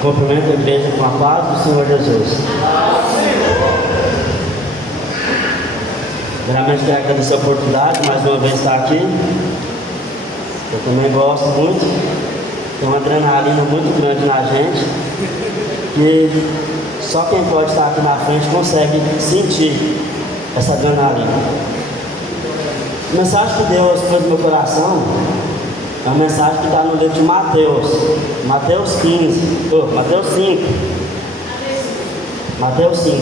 Cumprimento a igreja com a paz do Senhor Jesus. Primeiramente quero agradecer a oportunidade, mais uma vez estar aqui. Eu também gosto muito. Tem uma adrenalina muito grande na gente, que só quem pode estar aqui na frente consegue sentir essa adrenalina. A mensagem que Deus pôs no meu coração é uma mensagem que está no livro de Mateus 5. Mateus 5.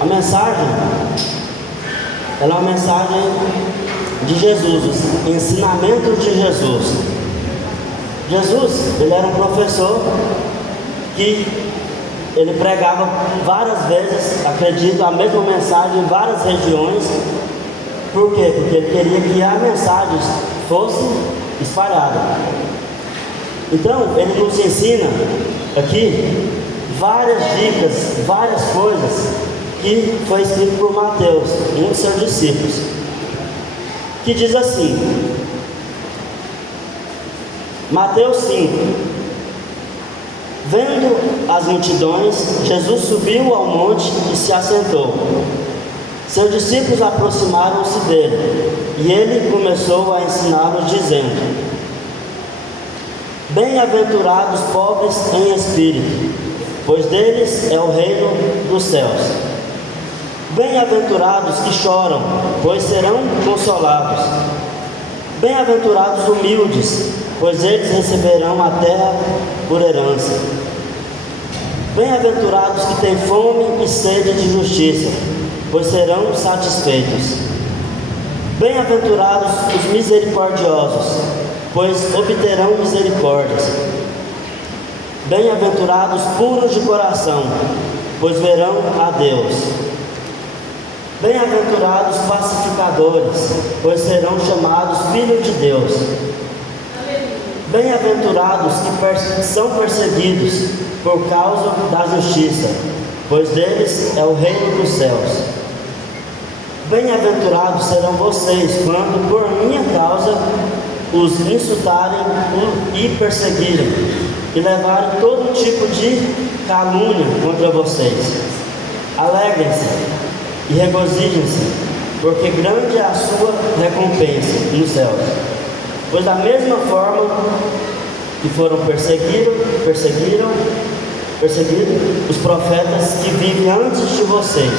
A mensagem, ela é uma mensagem de Jesus, o ensinamento de Jesus. Jesus, ele era um professor que ele pregava várias vezes, acredito, a mesma mensagem em várias regiões. Por quê? Porque ele queria que a mensagem fosse espalhada. Então, ele nos ensina aqui várias dicas, várias coisas que foi escrito por Mateus, um dos seus discípulos, que diz assim, Mateus 5: Vendo as multidões, Jesus subiu ao monte e se assentou. Seus discípulos aproximaram-se dele, e ele começou a ensiná-los, dizendo: Bem-aventurados os pobres em espírito, pois deles é o reino dos céus. Bem-aventurados que choram, pois serão consolados. Bem-aventurados os humildes, pois eles receberão a terra por herança. Bem-aventurados que têm fome e sede de justiça, pois serão satisfeitos. Bem-aventurados os misericordiosos, pois obterão misericórdias. Bem-aventurados puros de coração, pois verão a Deus. Bem-aventurados pacificadores, pois serão chamados filhos de Deus. Bem-aventurados que são perseguidos por causa da justiça, pois deles é o reino dos céus. Bem-aventurados serão vocês quando por minha causa os insultarem e perseguirem, e levarem todo tipo de calúnia contra vocês. Alegrem-se e regozijem-se, porque grande é a sua recompensa nos céus. Pois da mesma forma que foram perseguidos os profetas que vivem antes de vocês.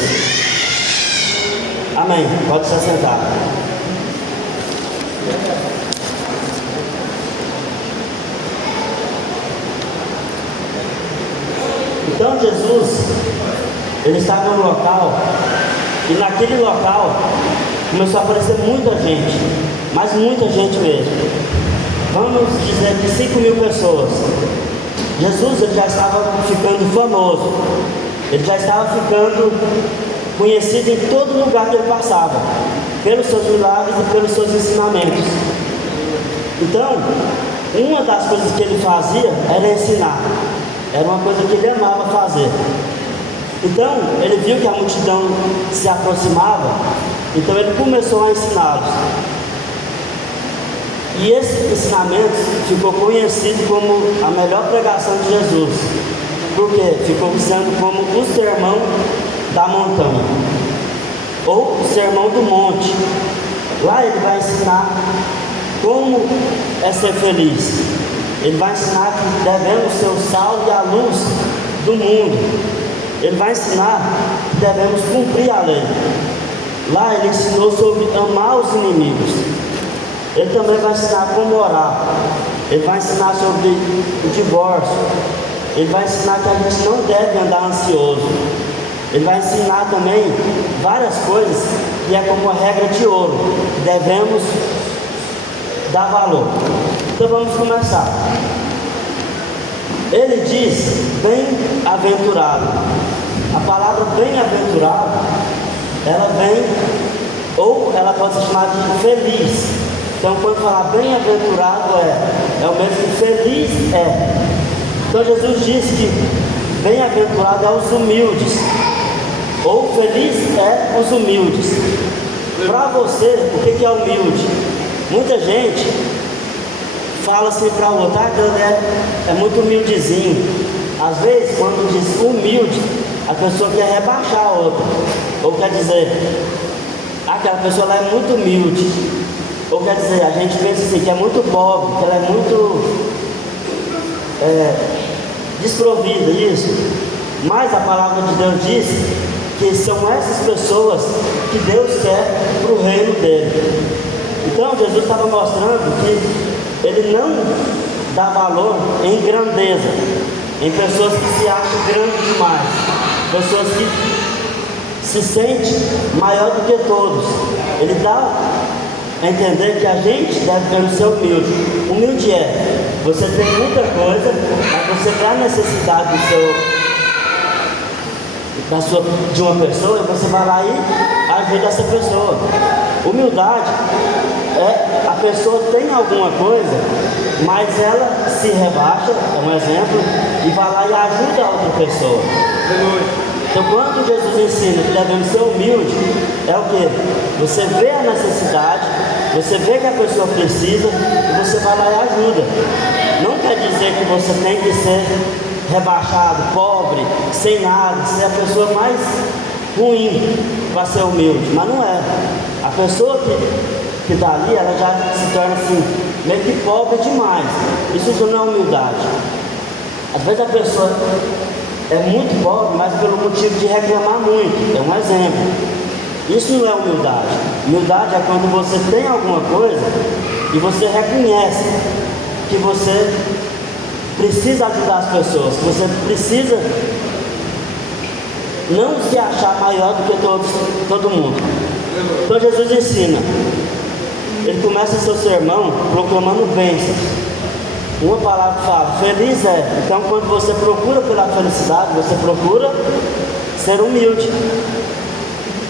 Amém. Pode se assentar. Então Jesus, ele estava no local, e naquele local começou a aparecer muita gente, mas muita gente mesmo. Vamos dizer que 5.000 pessoas. Jesus, ele já estava ficando famoso, ele já estava ficando conhecido em todo lugar que ele passava, pelos seus milagres e pelos seus ensinamentos. Então, uma das coisas que ele fazia era ensinar. Era uma coisa que ele amava fazer. Então, ele viu que a multidão se aproximava, então ele começou a ensiná-los. E esse ensinamento ficou conhecido como a melhor pregação de Jesus, porque ficou sendo como o sermão da montanha, ou o sermão do monte. Lá ele vai ensinar como é ser feliz. Ele vai ensinar que devemos ser o sal e a luz do mundo. Ele vai ensinar que devemos cumprir a lei. Lá ele ensinou sobre amar os inimigos. Ele também vai ensinar como orar. Ele vai ensinar sobre o divórcio. Ele vai ensinar que a gente não deve andar ansioso. Ele vai ensinar também várias coisas que é como a regra de ouro, que devemos dar valor. Então vamos começar. Ele diz bem-aventurado. A palavra bem-aventurado, ela vem, ou ela pode ser chamada de feliz. Então quando falar bem-aventurado é o mesmo que feliz é. Então Jesus disse que bem-aventurado é os humildes, ou feliz é os humildes. Para você, o que é humilde? Muita gente fala assim para o outro, é muito humildezinho. Às vezes, quando diz humilde, a pessoa quer rebaixar a outra. Ou quer dizer, aquela pessoa lá é muito humilde. Ou quer dizer, a gente pensa assim, que é muito pobre, que ela é muito desprovida, isso. Mas a palavra de Deus diz que são essas pessoas que Deus quer para o reino dele. Então Jesus estava mostrando que ele não dá valor em grandeza, em pessoas que se acham grandes demais, pessoas que se sentem maior do que todos. Ele dá a entender que a gente deve ser humilde. Humilde é, você tem muita coisa, mas você vê a necessidade de uma pessoa e você vai lá e ajuda essa pessoa. Humildade é a pessoa tem alguma coisa, mas ela se rebaixa, é um exemplo, e vai lá e ajuda a outra pessoa. Então quando Jesus ensina que devemos ser humildes, é o que? Você vê a necessidade, você vê que a pessoa precisa e você vai lá e ajuda. Não quer dizer que você tem que ser rebaixado, pobre, sem nada, ser a pessoa mais ruim para ser humilde, mas não é. A pessoa que está ali, ela já se torna assim, meio que pobre demais. Isso já não é humildade. Às vezes a pessoa é muito pobre, mas pelo motivo de reclamar muito, é um exemplo. Isso não é humildade. Humildade é quando você tem alguma coisa e você reconhece que você precisa ajudar as pessoas, que você precisa não se achar maior do que todo mundo. Então Jesus ensina, ele começa seu sermão proclamando bênçãos. Uma palavra fala, feliz é. Então quando você procura pela felicidade, você procura ser humilde.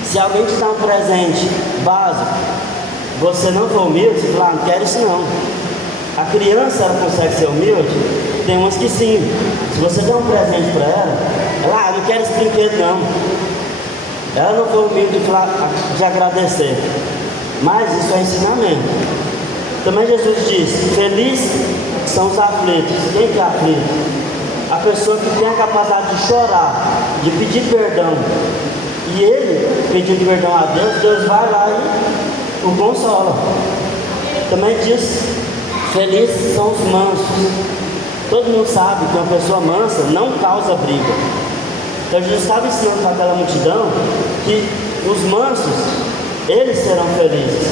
Se alguém te dá um presente básico, você não for humilde, você fala, não quero isso não. A criança, ela consegue ser humilde? Tem umas que sim. Se você der um presente para ela, não quero esse brinquedo não. Ela não foi humilde de agradecer. Mas isso é ensinamento. Também Jesus disse, feliz são os aflitos. Quem que é aflito? A pessoa que tem a capacidade de chorar, de pedir perdão. E ele, pedindo perdão a Deus, Deus vai lá e o consola. Também diz, felizes são os mansos. Todo mundo sabe que uma pessoa mansa não causa briga. Então Jesus estava ensinando para aquela multidão que os mansos, eles serão felizes.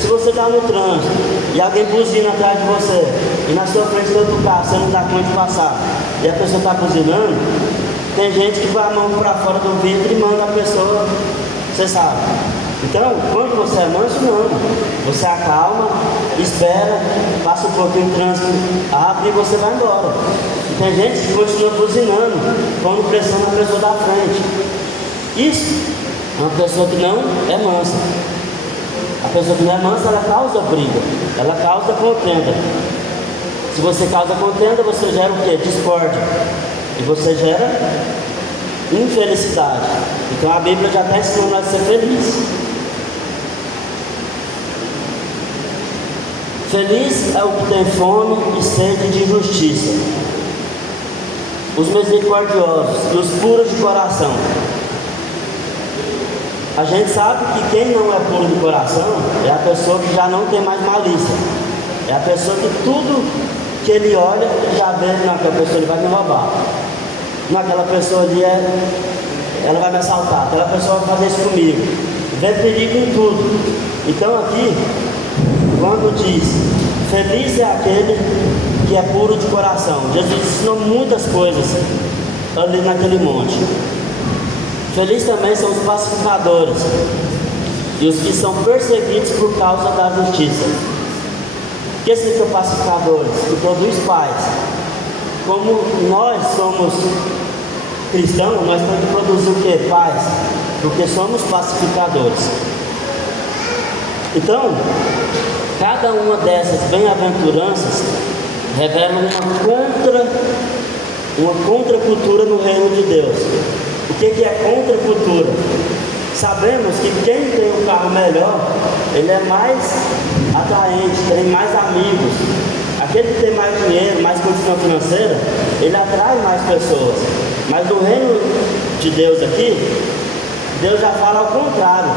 Se você está no trânsito e alguém buzina atrás de você e na sua frente tem outro carro, você não dá conta de passar e a pessoa está buzinando, tem gente que vai a mão para fora do vidro e manda a pessoa, você sabe. Então, quando você é manso, não. Você acalma, espera, passa um pouquinho de trânsito, abre e você vai embora. E tem gente que continua buzinando, pondo pressão na pessoa da frente. Isso é uma pessoa que não é mansa. A pessoa que não é mansa, ela causa briga, ela causa contenda. Se você causa contenda, você gera o quê? Discórdia. E você gera infelicidade. Então a Bíblia já está ensinando a ser feliz. Feliz é o que tem fome e sede de justiça, os misericordiosos e os puros de coração. A gente sabe que quem não é puro de coração é a pessoa que já não tem mais malícia. É a pessoa que tudo que ele olha, já vê, não, aquela pessoa ele vai me roubar. Não, aquela pessoa ali ela vai me assaltar, aquela pessoa vai fazer isso comigo. Vê perigo em tudo. Então aqui, quando diz, feliz é aquele que é puro de coração. Jesus ensinou muitas coisas ali naquele monte. Feliz também são os pacificadores e os que são perseguidos por causa da justiça. O que significa pacificadores? Que produz paz. Como nós somos cristãos, nós temos que produzir o que? Paz. Porque somos pacificadores. Então, cada uma dessas bem-aventuranças revela uma contracultura no reino de Deus. O que é contracultura? Sabemos que quem tem o carro melhor, ele é mais atraente, tem mais amigos. Aquele que tem mais dinheiro, mais condição financeira, ele atrai mais pessoas. Mas no reino de Deus aqui, Deus já fala ao contrário.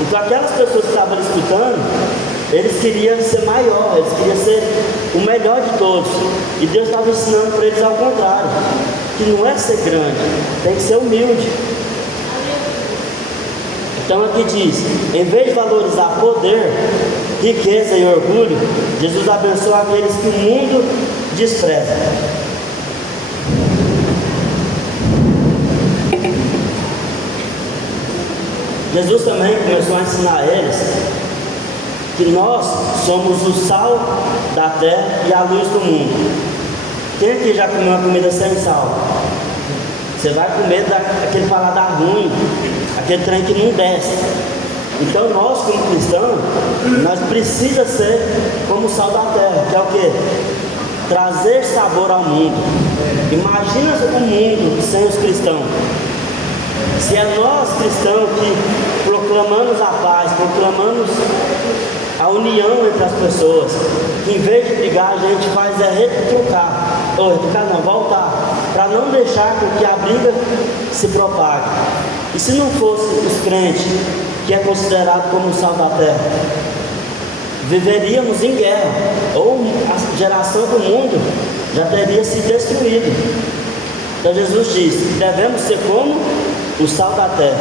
Então aquelas pessoas que estavam escutando, eles queriam ser maior, eles queriam ser o melhor de todos. E Deus estava ensinando para eles ao contrário, que não é ser grande, tem que ser humilde. Então aqui diz, em vez de valorizar poder, riqueza e orgulho, Jesus abençoa aqueles que o mundo despreza. Jesus também começou a ensinar a eles que nós somos o sal da terra e a luz do mundo. Quem aqui já comeu uma comida sem sal? Você vai comer aquele paladar ruim, aquele trem que não desce. Então nós como cristãos, nós precisamos ser como o sal da terra, que é o quê? Trazer sabor ao mundo. Imagina o mundo sem os cristãos. Se é nós cristãos que proclamamos a paz, proclamamos a união entre as pessoas, que em vez de brigar a gente faz voltar, para não deixar com que a briga se propague. E se não fosse os crentes, que é considerado como o sal da terra, viveríamos em guerra, ou a geração do mundo já teria se destruído. Então Jesus diz que devemos ser como o sal da terra,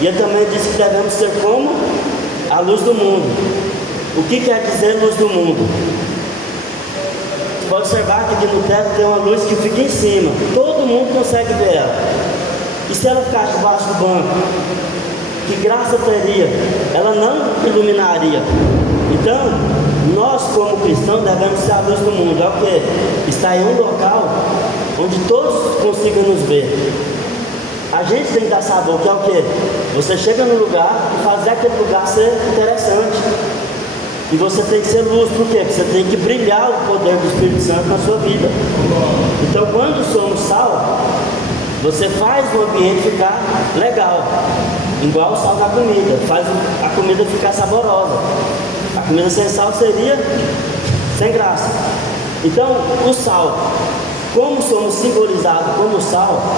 e ele também disse que devemos ser como a luz do mundo. O que quer dizer luz do mundo? Você pode observar que aqui no teto tem uma luz que fica em cima, todo mundo consegue ver ela. E se ela ficasse debaixo do banco, que graça teria? Ela não iluminaria. Então, nós como cristãos devemos ser a luz do mundo. É o que? Está em um local onde todos consigam nos ver. A gente tem que dar sabor, que é o que? Você chega no lugar e fazer aquele lugar ser interessante. E você tem que ser luz, por quê? Porque você tem que brilhar o poder do Espírito Santo na sua vida. Então quando somos sal, você faz o ambiente ficar legal, igual o sal da comida, faz a comida ficar saborosa. A comida sem sal seria sem graça. Então o sal, como somos simbolizados como sal,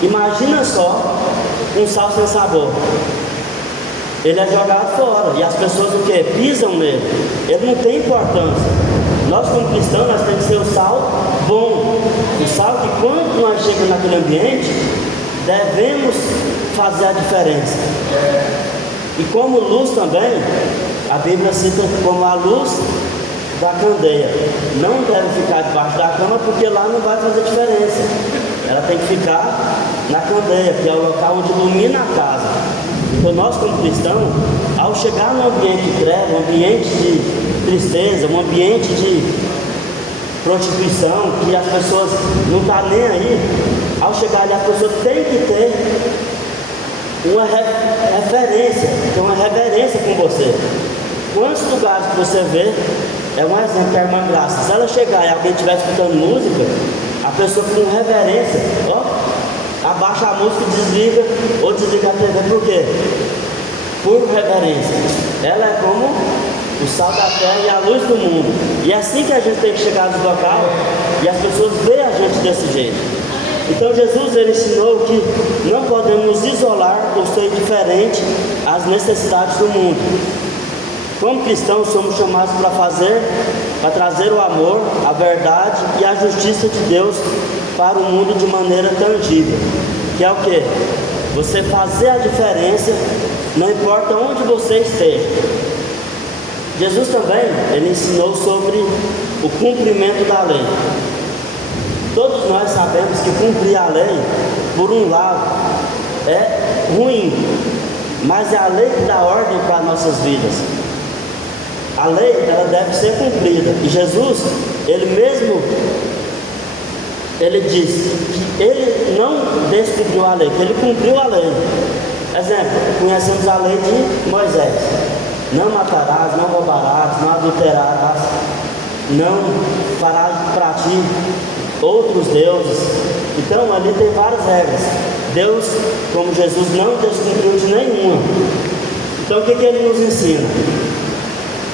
imagina só um sal sem sabor. Ele é jogado fora, e as pessoas o que? Pisam nele. Ele não tem importância. Nós como cristãos, nós temos que ser o sal bom. O sal que quando nós chegamos naquele ambiente, devemos fazer a diferença. E como luz também, a Bíblia cita como a luz da candeia. Não deve ficar debaixo da cama, porque lá não vai fazer diferença. Ela tem que ficar na candeia, que é o local onde ilumina a casa. Então nós como cristãos, ao chegar num ambiente de treva, um ambiente de tristeza, um ambiente de prostituição, que as pessoas não estão nem aí, ao chegar ali a pessoa tem que ter uma referência, ter uma reverência com você. Quantos lugares que você vê, é um exemplo que a irmã Graça, se ela chegar e alguém estiver escutando música, a pessoa com reverência, abaixa a música e desliga, ou desliga a TV, por quê? Por reverência. Ela é como o sal da terra e a luz do mundo. E é assim que a gente tem que chegar no local e as pessoas veem a gente desse jeito. Então Jesus ele ensinou que não podemos nos isolar ou ser diferente às necessidades do mundo. Como cristãos somos chamados para trazer o amor, a verdade e a justiça de Deus para o mundo de maneira tangível. Que é o que? Você fazer a diferença, não importa onde você esteja. Jesus também, ele ensinou sobre o cumprimento da lei. Todos nós sabemos que cumprir a lei, por um lado, é ruim, mas é a lei que dá ordem para as nossas vidas. A lei, ela deve ser cumprida. E Jesus, ele mesmo, ele disse que ele não descumpriu a lei, que ele cumpriu a lei. Exemplo, conhecemos a lei de Moisés. Não matarás, não roubarás, não adulterarás, não farás para ti outros deuses. Então ali tem várias regras. Deus, como Jesus, não descumpriu de nenhuma. Então o que ele nos ensina?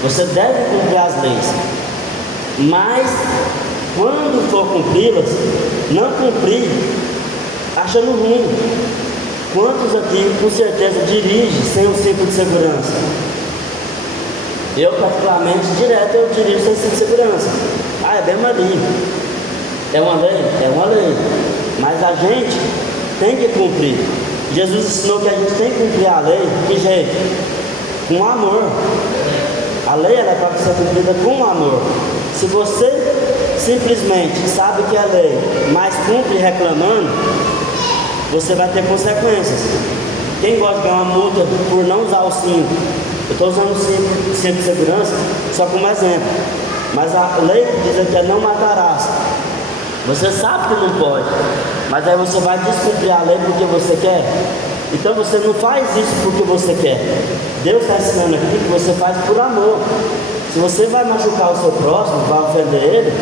Você deve cumprir as leis, mas quando for cumpri-las, não cumprir achando ruim. Quantos aqui com certeza dirigem sem o cinto de segurança? Eu particularmente direto eu dirijo sem cinto de segurança. É bem uma lei. É uma lei? É uma lei. Mas a gente tem que cumprir. Jesus ensinou que a gente tem que cumprir a lei. De que jeito? Com amor. A lei ela é para ser cumprida com amor. Se você simplesmente sabe que é lei, mas cumpre reclamando, você vai ter consequências. Quem gosta de ganhar uma multa por não usar o cinto? Eu estou usando o cinto de segurança só como exemplo. Mas a lei diz que é não matarás. Você sabe que não pode, mas aí você vai descumprir a lei porque você quer. Então você não faz isso porque você quer. Deus está ensinando aqui que você faz por amor. Se você vai machucar o seu próximo, vai ofender ele,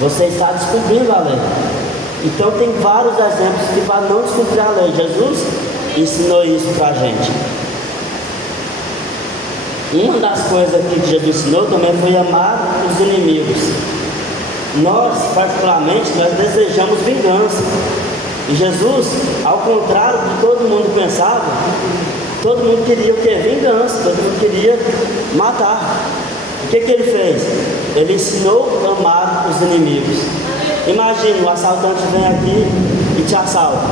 você está descumprindo a lei. Então tem vários exemplos que para não descumprir a lei. Jesus ensinou isso para a gente. Uma das coisas que Jesus ensinou também foi amar os inimigos. Nós, particularmente, nós desejamos vingança. E Jesus, ao contrário de todo mundo pensava, todo mundo queria o quê? Vingança, todo mundo queria matar. O que ele fez? Ele ensinou a amar os inimigos. Imagina, o assaltante vem aqui e te assalta.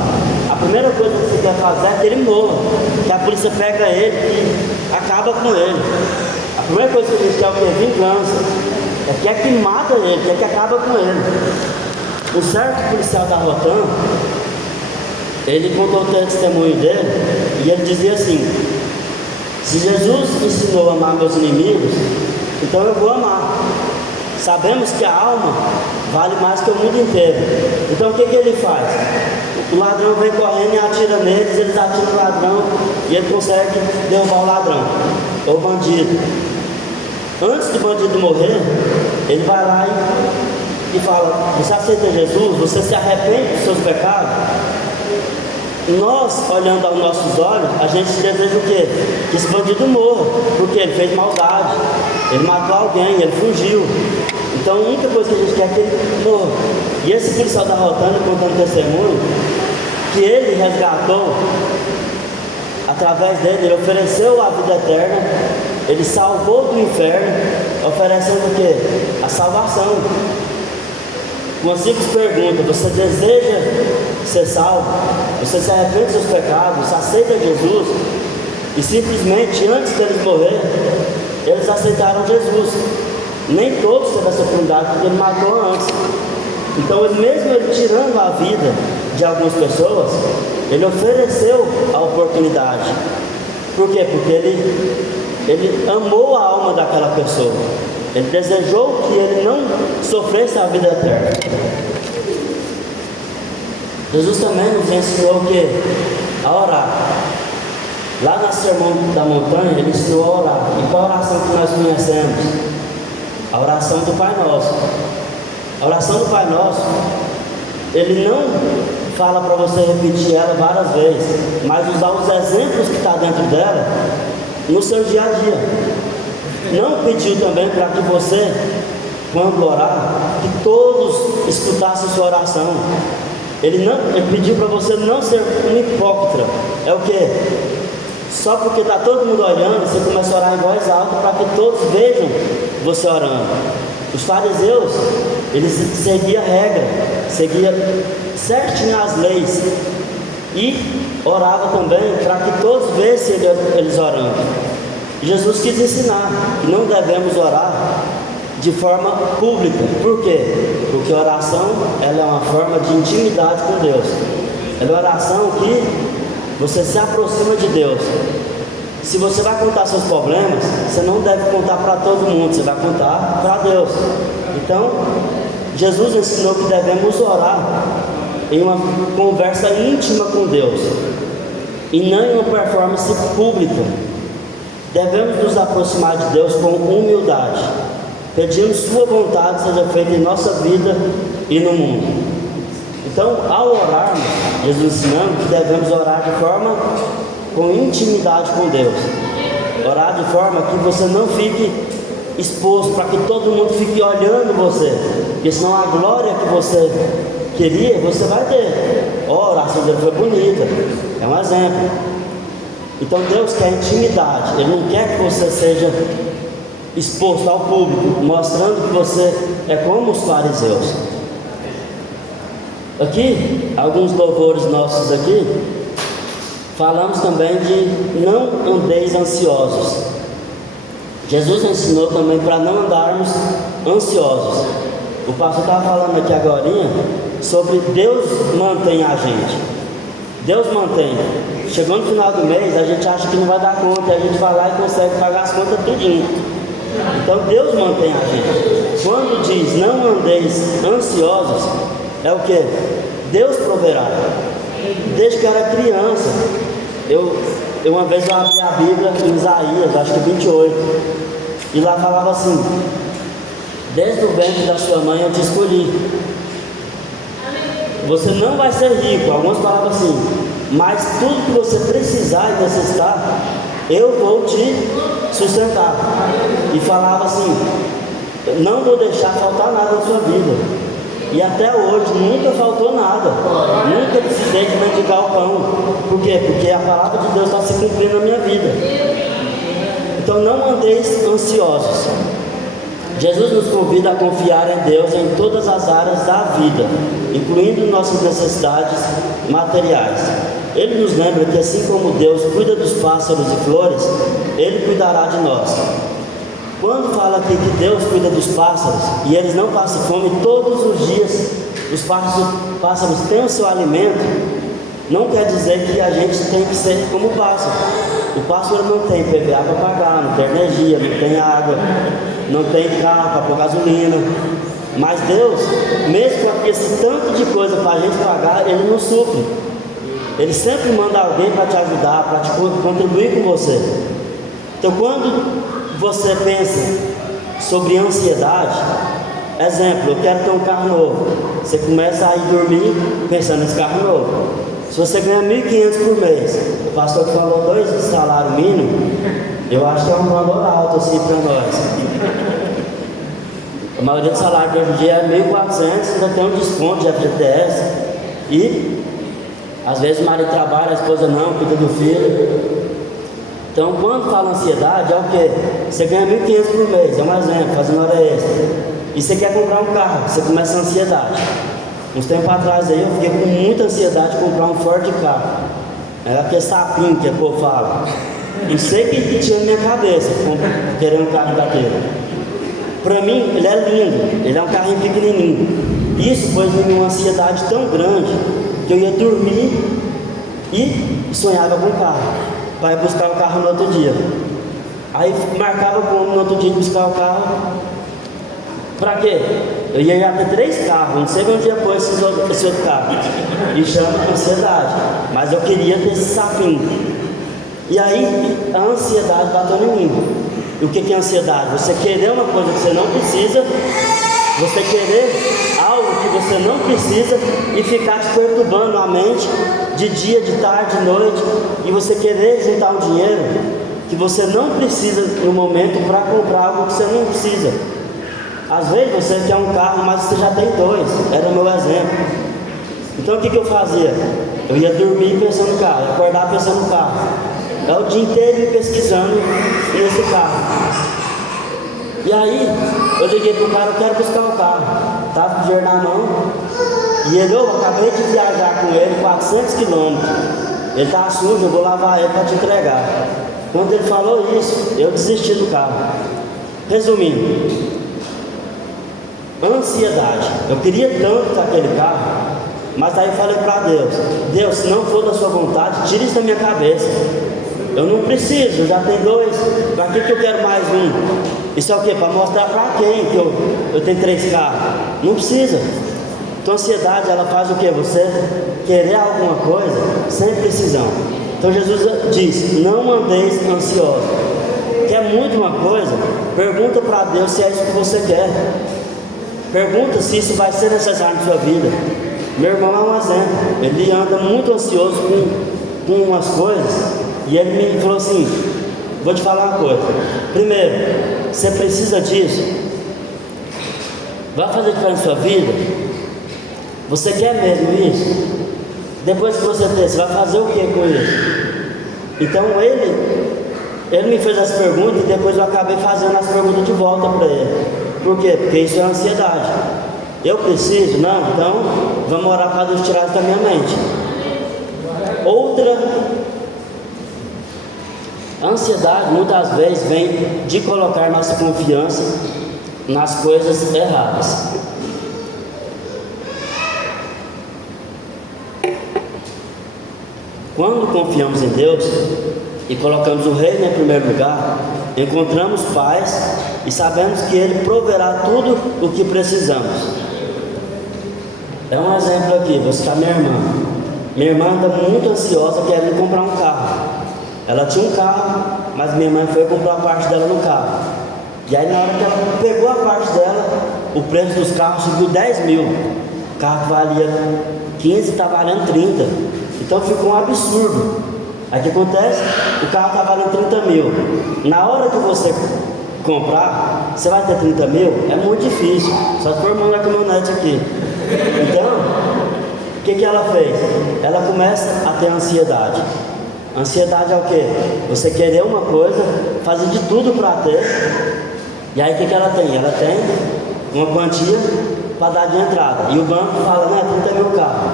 A primeira coisa que você quer fazer é que ele morra, que a polícia pega ele e acaba com ele. A primeira coisa que a gente quer é o quê? Vingança. Quer que mata ele, quer que acaba com ele. Um certo policial da Rotan, ele contou o testemunho dele e ele dizia assim: se Jesus ensinou a amar meus inimigos, então eu vou amar. Sabemos que a alma vale mais que o mundo inteiro. Então o que ele faz? O ladrão vem correndo e atira neles, eles atiram o ladrão e ele consegue derrubar o ladrão, ou o bandido. Antes do bandido morrer, ele vai lá e fala: você aceita Jesus? Você se arrepende dos seus pecados? Nós, olhando aos nossos olhos, a gente deseja o quê? Que esse bandido morra, porque ele fez maldade, ele matou alguém, ele fugiu. Então a única coisa que a gente quer é que ele morra. E esse policial da Rotana, contando testemunho, que ele resgatou, através dele, ele ofereceu a vida eterna, ele salvou do inferno, oferecendo o quê? A salvação. Uma simples pergunta: você deseja ser salvo? Você se arrepende dos seus pecados? Você aceita Jesus? E simplesmente antes deles morrer, eles aceitaram Jesus. Nem todos tiveram essa oportunidade, porque ele matou antes. Então ele tirando a vida de algumas pessoas, ele ofereceu a oportunidade. Por quê? Porque ele amou a alma daquela pessoa. Ele desejou que ele não sofresse a vida eterna. Jesus também nos ensinou o quê? A orar. Lá no Sermão da Montanha, ele ensinou a orar. E qual a oração que nós conhecemos? A oração do Pai Nosso. A oração do Pai Nosso, ele não fala para você repetir ela várias vezes, mas usar os exemplos que está dentro dela no seu dia a dia. Não pediu também para que você, quando orar, que todos escutassem sua oração. Ele pediu para você não ser um hipócrita. É o que? Só porque está todo mundo olhando, você começa a orar em voz alta para que todos vejam você orando. Os fariseus, eles seguiam a regra, seguiam certinho as leis e oravam também para que todos vissem eles orando. Jesus quis ensinar que não devemos orar de forma pública. Por quê? Porque a oração ela é uma forma de intimidade com Deus. Ela é uma oração que você se aproxima de Deus. Se você vai contar seus problemas, você não deve contar para todo mundo, você vai contar para Deus. Então, Jesus ensinou que devemos orar em uma conversa íntima com Deus e não em uma performance pública. Devemos nos aproximar de Deus com humildade, pedindo sua vontade seja feita em nossa vida e no mundo. Então, ao orarmos, Jesus ensinando que devemos orar de forma com intimidade com Deus. Orar de forma que você não fique exposto, para que todo mundo fique olhando você, porque senão a glória que você queria, você vai ter. A oração dele foi bonita, é um exemplo. Então Deus quer intimidade, Ele não quer que você seja exposto ao público, mostrando que você é como os fariseus. Aqui, alguns louvores nossos aqui, falamos também de não andeis ansiosos. Jesus ensinou também para não andarmos ansiosos. O pastor estava falando aqui agora sobre Deus mantém a gente. Deus mantém. Chegou no final do mês, a gente acha que não vai dar conta, e a gente vai lá e consegue pagar as contas tudinho. Então Deus mantém a gente. Quando diz não andeis ansiosos, é o que? Deus proverá. Desde que eu era criança, eu uma vez eu abri a Bíblia em Isaías, acho que 28, e lá falava assim: desde o ventre da sua mãe eu te escolhi. Você não vai ser rico, algumas palavras assim, mas tudo que você precisar e necessitar, eu vou te sustentar. E falava assim: não vou deixar faltar nada na sua vida. E até hoje nunca faltou nada, nunca precisei de mendigar o pão. Por quê? Porque a palavra de Deus está se cumprindo na minha vida. Então não andeis ansiosos. Jesus nos convida a confiar em Deus em todas as áreas da vida, incluindo nossas necessidades materiais. Ele nos lembra que assim como Deus cuida dos pássaros e flores, Ele cuidará de nós. Quando fala aqui que Deus cuida dos pássaros e eles não passam fome todos os dias, os pássaros têm o seu alimento, não quer dizer que a gente tem que ser como o pássaro. O pássaro não tem PVA para pagar, não tem energia, não tem água, não tem carro para pôr gasolina. Mas Deus, mesmo com esse tanto de coisa para a gente pagar, Ele nos supre. Ele sempre manda alguém para te ajudar, para te contribuir com você. Então quando você pensa sobre ansiedade, exemplo, eu quero ter um carro novo. Você começa a ir dormir pensando nesse carro novo. Se você ganha 1.500 por mês, o pastor que falou 2 de salário mínimo, eu acho que é um valor alto assim para nós. A maioria do salário de hoje em dia é 1.400, ainda tem um desconto de FGTS. E às vezes o marido trabalha, a esposa não, cuida do filho. Então, quando fala ansiedade, é o que? Você ganha 1.500 por mês, é um exemplo, fazendo hora extra. E você quer comprar um carro, você começa a ansiedade. Uns tempos atrás aí, eu fiquei com muita ansiedade de comprar um Ford carro. Era aquele sapinho que o povo fala. E sei que tinha na minha cabeça, querendo um carro daquele. Para mim, ele é lindo, ele é um carrinho pequenininho. Isso pôs em uma ansiedade tão grande, que eu ia dormir e sonhava com o carro. Para ir buscar o carro no outro dia. Aí marcava como no outro dia de buscar o carro. Para quê? Eu ia já ter 3 carros, não sei onde ia pôr esse outro carro. E chama ansiedade. Mas eu queria ter esse sapinho. E aí a ansiedade bateu em mim. E o que é ansiedade? Você querer uma coisa que você não precisa, você querer algo que você não precisa e ficar te perturbando a mente de dia, de tarde, de noite, e você querer juntar um dinheiro que você não precisa no momento para comprar algo que você não precisa. Às vezes você quer um carro, mas você já tem 2, era o meu exemplo. Então o que eu fazia? Eu ia dormir pensando no carro, ia acordar pensando no carro. É o dia inteiro pesquisando nesse carro. E aí, eu liguei pro cara, eu quero buscar o carro. Estava com o dinheiro na mão. E ele, eu acabei de viajar com ele 400 quilômetros. Ele tá sujo, eu vou lavar ele para te entregar. Quando ele falou isso, eu desisti do carro. Resumindo, ansiedade. Eu queria tanto aquele carro, mas aí eu falei para Deus: Deus, se não for da sua vontade, tira isso da minha cabeça. Eu não preciso, já tem 2. Para que eu quero mais um? Isso é o quê? Para mostrar para quem que eu tenho 3 carros? Não precisa. Então a ansiedade, ela faz o quê? Você querer alguma coisa sem precisão. Então Jesus diz: não andeis ansiosos. Quer muito uma coisa? Pergunta para Deus se é isso que você quer. Pergunta se isso vai ser necessário na sua vida. Meu irmão é um exemplo. Ele anda muito ansioso com umas coisas. E ele me falou assim: vou te falar uma coisa. Primeiro, você precisa disso. Vai fazer diferença na sua vida? Você quer mesmo isso? Depois que você ter, você vai fazer o que com isso? Então ele me fez as perguntas e depois eu acabei fazendo as perguntas de volta para ele. Por quê? Porque isso é ansiedade. Eu preciso? Não? Então vamos orar para Deus tirar isso da minha mente. Outra, a ansiedade muitas vezes vem de colocar nossa confiança nas coisas erradas. Quando confiamos em Deus e colocamos o reino em primeiro lugar, encontramos paz e sabemos que Ele proverá tudo o que precisamos. É um exemplo aqui, vou citar minha irmã. Minha irmã anda muito ansiosa querendo comprar um carro. Ela tinha um carro, mas minha mãe foi comprar a parte dela no carro. E aí na hora que ela pegou a parte dela, o preço dos carros subiu 10 mil. O carro que valia 15 está valendo 30. Então ficou um absurdo. Aí o que acontece? O carro está valendo 30 mil. Na hora que você comprar, você vai ter 30 mil? É muito difícil. Só se for mandar a caminhonete aqui. Então, o que ela fez? Ela começa a ter ansiedade. Ansiedade é o quê? Você querer uma coisa, fazer de tudo para ter. E aí o que ela tem? Ela tem uma quantia para dar de entrada. E o banco fala, não, é 30 mil o carro.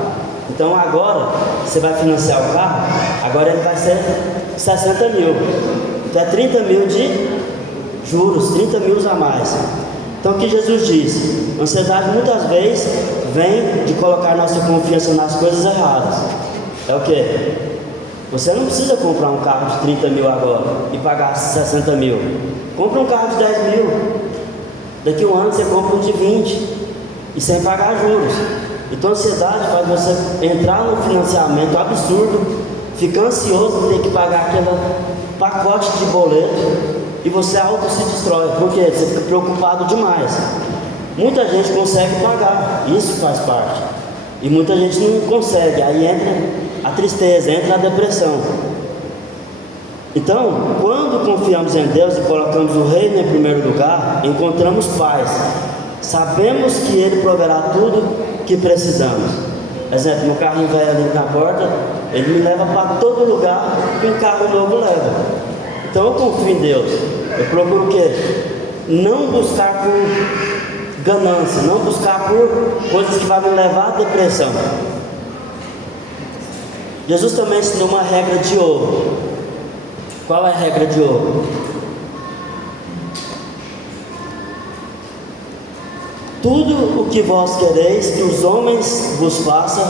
Então agora, você vai financiar o carro, agora ele vai ser 60 mil. Então é 30 mil de juros, 30 mil a mais. Então o que Jesus diz? Ansiedade muitas vezes vem de colocar nossa confiança nas coisas erradas. É o quê? Você não precisa comprar um carro de 30 mil agora e pagar 60 mil. Compre um carro de 10 mil. Daqui a um ano você compra um de 20 e sem pagar juros. Então a ansiedade faz você entrar num financiamento absurdo, ficar ansioso de ter que pagar aquele pacote de boleto e você auto se destrói, porque você fica preocupado demais. Muita gente consegue pagar, isso faz parte, e muita gente não consegue, aí entra a tristeza, entra a depressão. Então, quando confiamos em Deus e colocamos o reino em primeiro lugar, encontramos paz. Sabemos que Ele proverá tudo que precisamos. Exemplo, meu carrinho velho ali na porta, ele me leva para todo lugar que um carro novo leva. Então eu confio em Deus. Eu procuro o quê? Não buscar por ganância, não buscar por coisas que vão me levar à depressão. Jesus também ensinou uma regra de ouro. Qual é a regra de ouro? Tudo o que vós quereis que os homens vos façam,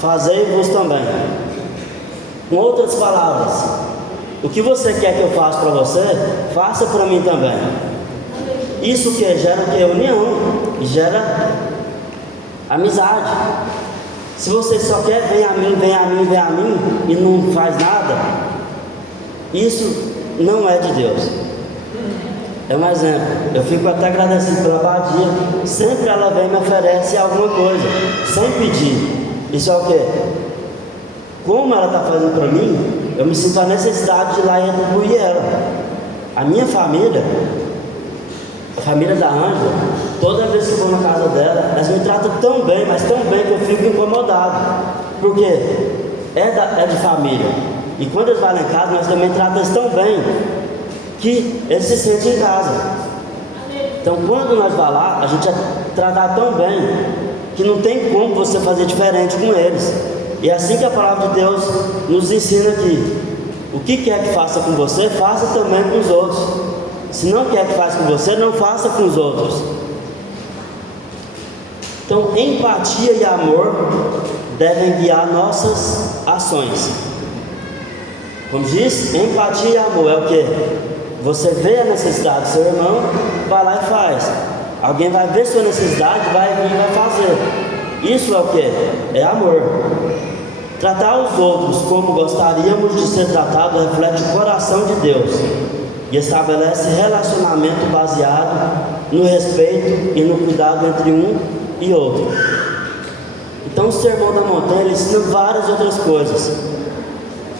fazei-vos também. Com outras palavras, o que você quer que eu faça para você, faça para mim também. Isso que gera o que? União, gera amizade. Se você só quer vem a mim, vem a mim, vem a mim e não faz nada, isso não é de Deus. É um exemplo, eu fico até agradecido pela Badia, sempre ela vem e me oferece alguma coisa, sem pedir. Isso é o quê? Como ela está fazendo para mim, eu me sinto a necessidade de ir lá e retribuir ela. A minha família, a família da Ângela, toda vez que eu vou na casa dela, elas me tratam tão bem, mas tão bem que eu fico incomodado. Por quê? É de família. E quando eles vão lá em casa, nós também tratamos tão bem que eles se sentem em casa. Então quando nós vamos lá, a gente é tratado tão bem que não tem como você fazer diferente com eles. E é assim que a palavra de Deus nos ensina aqui. O que quer que faça com você, faça também com os outros. Se não quer que faça com você, não faça com os outros. Então empatia e amor devem guiar nossas ações. Como diz, empatia e amor é o que? Você vê a necessidade do seu irmão, vai lá e faz. Alguém vai ver sua necessidade, vai vir e vai fazer. Isso é o que? É amor. Tratar os outros como gostaríamos de ser tratados reflete o coração de Deus e estabelece relacionamento baseado no respeito e no cuidado entre um e outro. Então o Sermão da Montanha ele ensina várias outras coisas.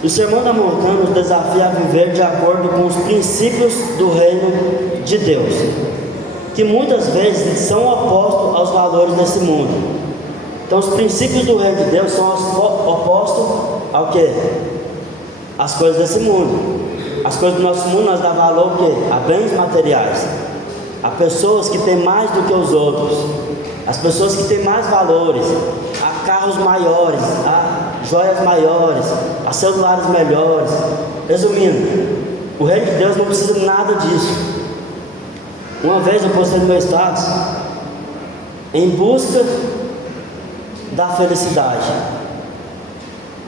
O Sermão da Montanha nos desafia a viver de acordo com os princípios do reino de Deus, que muitas vezes são opostos aos valores desse mundo. Então, os princípios do reino de Deus são opostos ao que? As coisas desse mundo. As coisas do nosso mundo nós dá valor ao quê? A bens materiais, a pessoas que têm mais do que os outros, as pessoas que têm mais valores, a carros maiores, a joias maiores, a celulares melhores. Resumindo, o reino de Deus não precisa de nada disso. Uma vez eu postei no meu status: em busca da felicidade.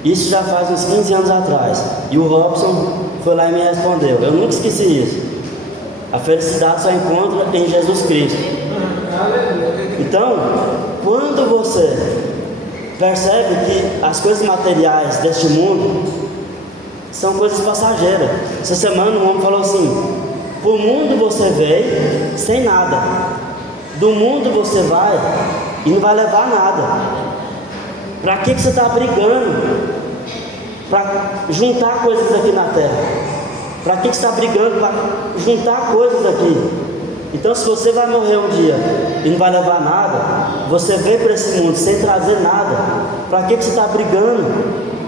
Isso já faz uns 15 anos atrás. E o Robson foi lá e me respondeu. Eu nunca esqueci isso. A felicidade só encontra em Jesus Cristo. Então, quando você percebe que as coisas materiais deste mundo são coisas passageiras. Essa semana um homem falou assim: pro mundo você veio sem nada, do mundo você vai e não vai levar nada. Para que você está brigando para juntar coisas aqui na terra? Para que você está brigando para juntar coisas aqui? Então, se você vai morrer um dia e não vai levar nada, você veio para esse mundo sem trazer nada, para que você está brigando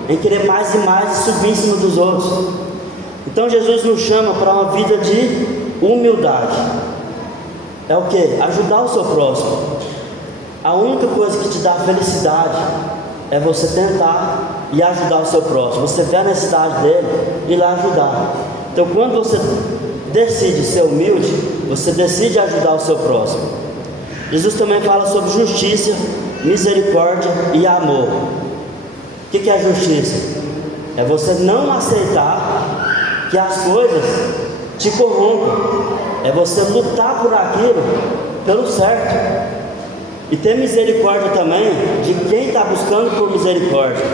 em querer mais e mais e subir em cima dos outros? Então, Jesus nos chama para uma vida de humildade. É o que? Ajudar o seu próximo. A única coisa que te dá felicidade é você tentar e ajudar o seu próximo. Você vê a necessidade dele e ir lá ajudar. Então, quando você decide ser humilde, você decide ajudar o seu próximo. Jesus também fala sobre justiça, misericórdia e amor. O que é justiça? É você não aceitar que as coisas te corrompam. É você lutar por aquilo, pelo certo. E ter misericórdia também de quem está buscando por misericórdia.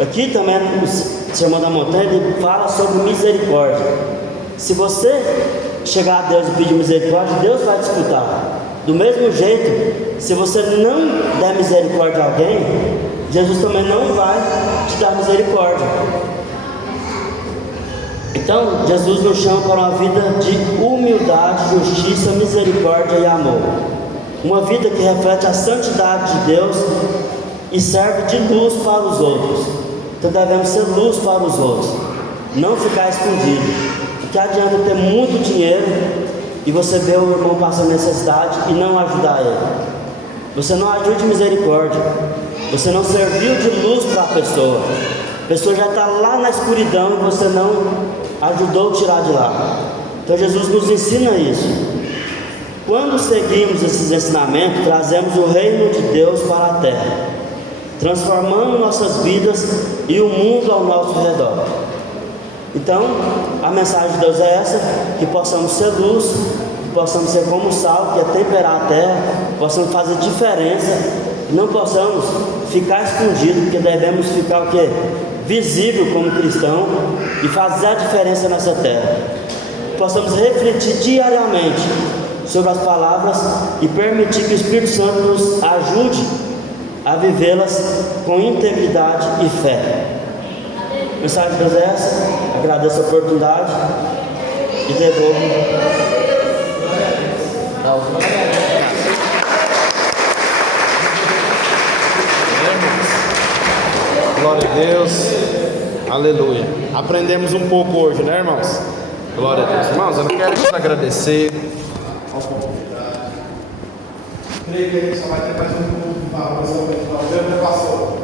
Aqui também no Sermão da Montanha ele fala sobre misericórdia. Se você chegar a Deus e pedir misericórdia, Deus vai te escutar. Do mesmo jeito, se você não der misericórdia a alguém, Jesus também não vai te dar misericórdia. Então, Jesus nos chama para uma vida de humildade, justiça, misericórdia e amor. Uma vida que reflete a santidade de Deus e serve de luz para os outros. Então devemos ser luz para os outros, não ficar escondido. Porque adianta ter muito dinheiro e você ver o irmão passando necessidade e não ajudar ele. Você não agiu de misericórdia, você não serviu de luz para a pessoa. A pessoa já está lá na escuridão e você não ajudou a tirar de lá. Então Jesus nos ensina isso. Quando seguimos esses ensinamentos, trazemos o reino de Deus para a terra, transformando nossas vidas e o mundo ao nosso redor. Então, a mensagem de Deus é essa: que possamos ser luz, que possamos ser como o sal, que é temperar a terra, possamos fazer diferença, e não possamos ficar escondidos, porque devemos ficar o quê? Visível como cristão e fazer a diferença nessa terra. Possamos refletir diariamente sobre as palavras e permitir que o Espírito Santo nos ajude a vivê-las com integridade e fé. A mensagem de Deus é essa. Agradeço a oportunidade e devolvo. Glória a Deus, aleluia. Aprendemos um pouco hoje, né, irmãos? Glória a Deus. Irmãos, eu quero te agradecer. Creio que a gente só vai ter mais um pouco de valor sobre o pastor.